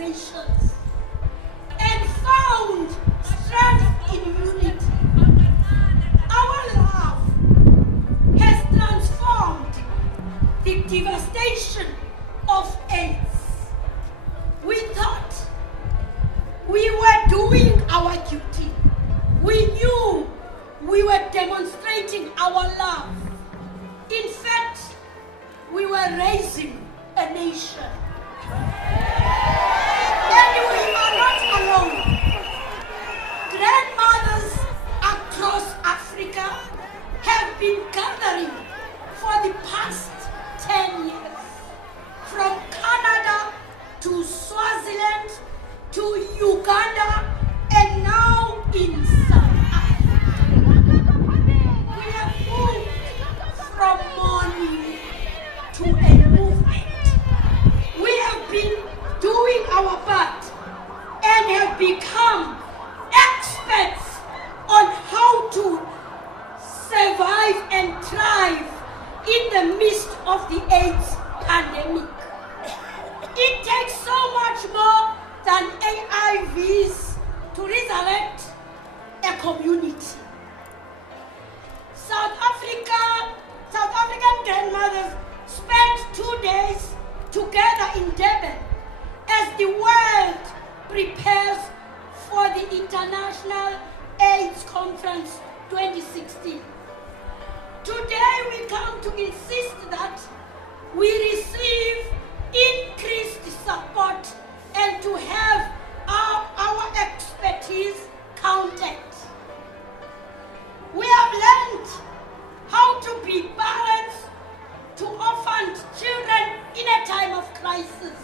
organizations and found strength in unity. Our love has transformed the devastation of AIDS. We thought we were doing our duty. We knew we were demonstrating our love. In fact, we were raising a nation. And we are not alone. Grandmothers across Africa have been gathering for the past 10 years. From Canada to Swaziland to Uganda and now in South Africa. We have moved from mourning to a movement. We have been doing our part and have become experts on how to survive and thrive in the midst of the AIDS pandemic. It takes so much more than AIVs to resurrect a community. South African grandmothers spent 2 days together in Durban as the world prepares for the International AIDS Conference 2016. Today we come to insist that we receive increased support and to have our expertise counted. We have learned how to be parents to orphaned children in a time of crisis,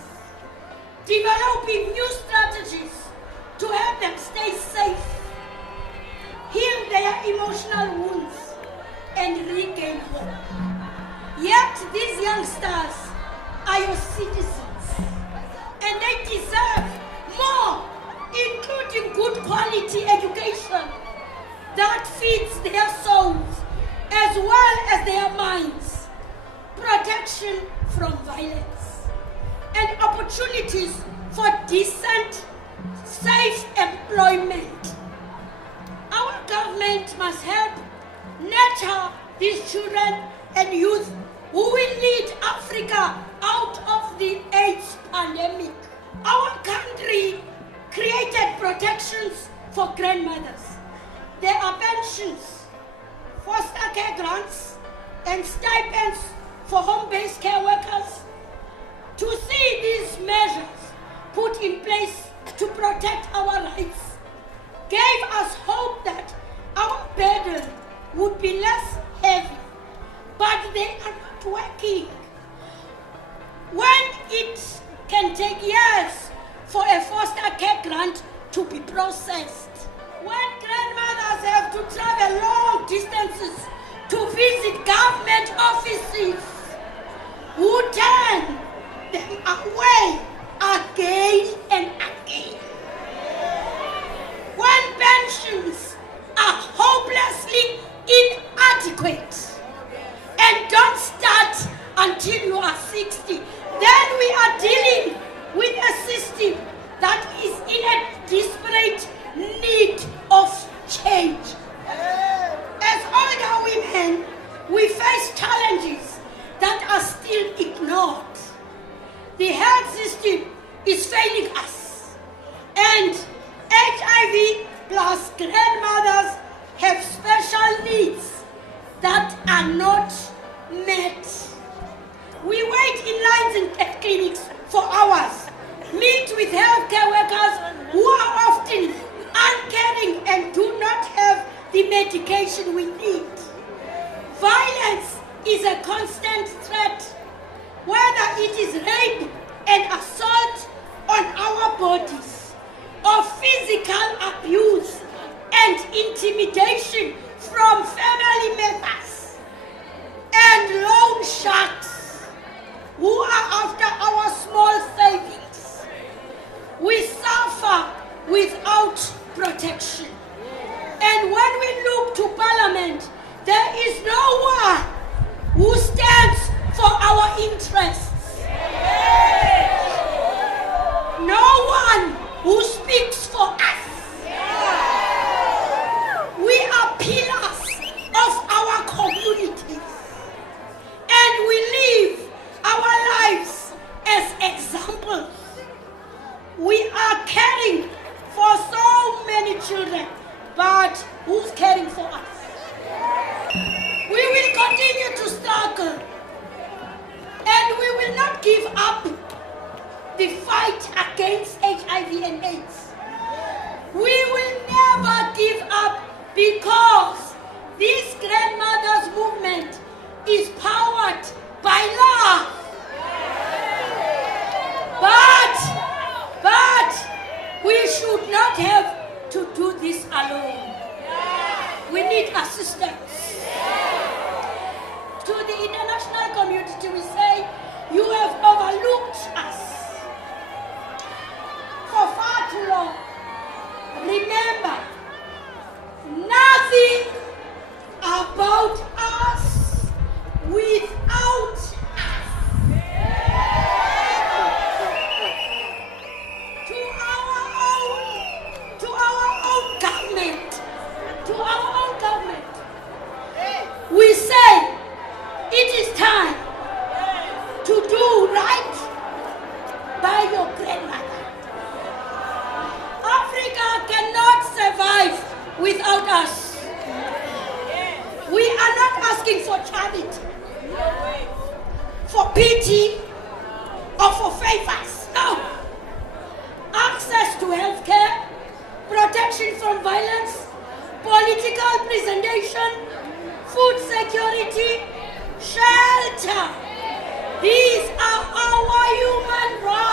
developing new strategies to help them stay safe, heal their emotional wounds, and regain hope. Yet these youngsters are your citizens, and they deserve more, including good quality education that feeds their souls as well as their minds, protection from violence, and opportunities for decent, safe employment. Our government must help nurture these children and youth who will lead Africa out of the AIDS pandemic. Our country created protections for grandmothers. There are pensions, foster care grants, and stipends for home-based care workers. To see these measures put in place to protect our rights gave us hope that our burden would be less heavy, but they are not working. When it can take years for a foster care grant to be processed, when grandmothers have to travel long distances to visit government offices who turn them away again and again, when pensions are hopelessly inadequate and don't start until you are 60, then we are dealing with a system that is in a desperate need of change. As older women, we face challenges that are still ignored. The health system is failing us, and HIV plus grandmothers have special needs that are not met. We wait in lines at clinics for hours, meet with healthcare workers who are often uncaring and do not have the medication we need. Violence is a constant threat, whether it is rape and assault on our bodies, or physical abuse and intimidation from family members and loan sharks who are after our small savings. We suffer without protection. And when we look to Parliament, there is no one who stands for our interests. No fight against HIV and AIDS. We will never give up because this grandmother's movement is powered by love. But we should not have to do this alone. We need assistance. To the international community, we say, you have overlooked us for far too long. Remember, nothing about us without us. To our own government, we say it is time to do right by your grandmother. Africa cannot survive without us. We are not asking for charity, for pity, or for favors. No. Access to health care, protection from violence, political presentation, food security, shelter. These are our human rights.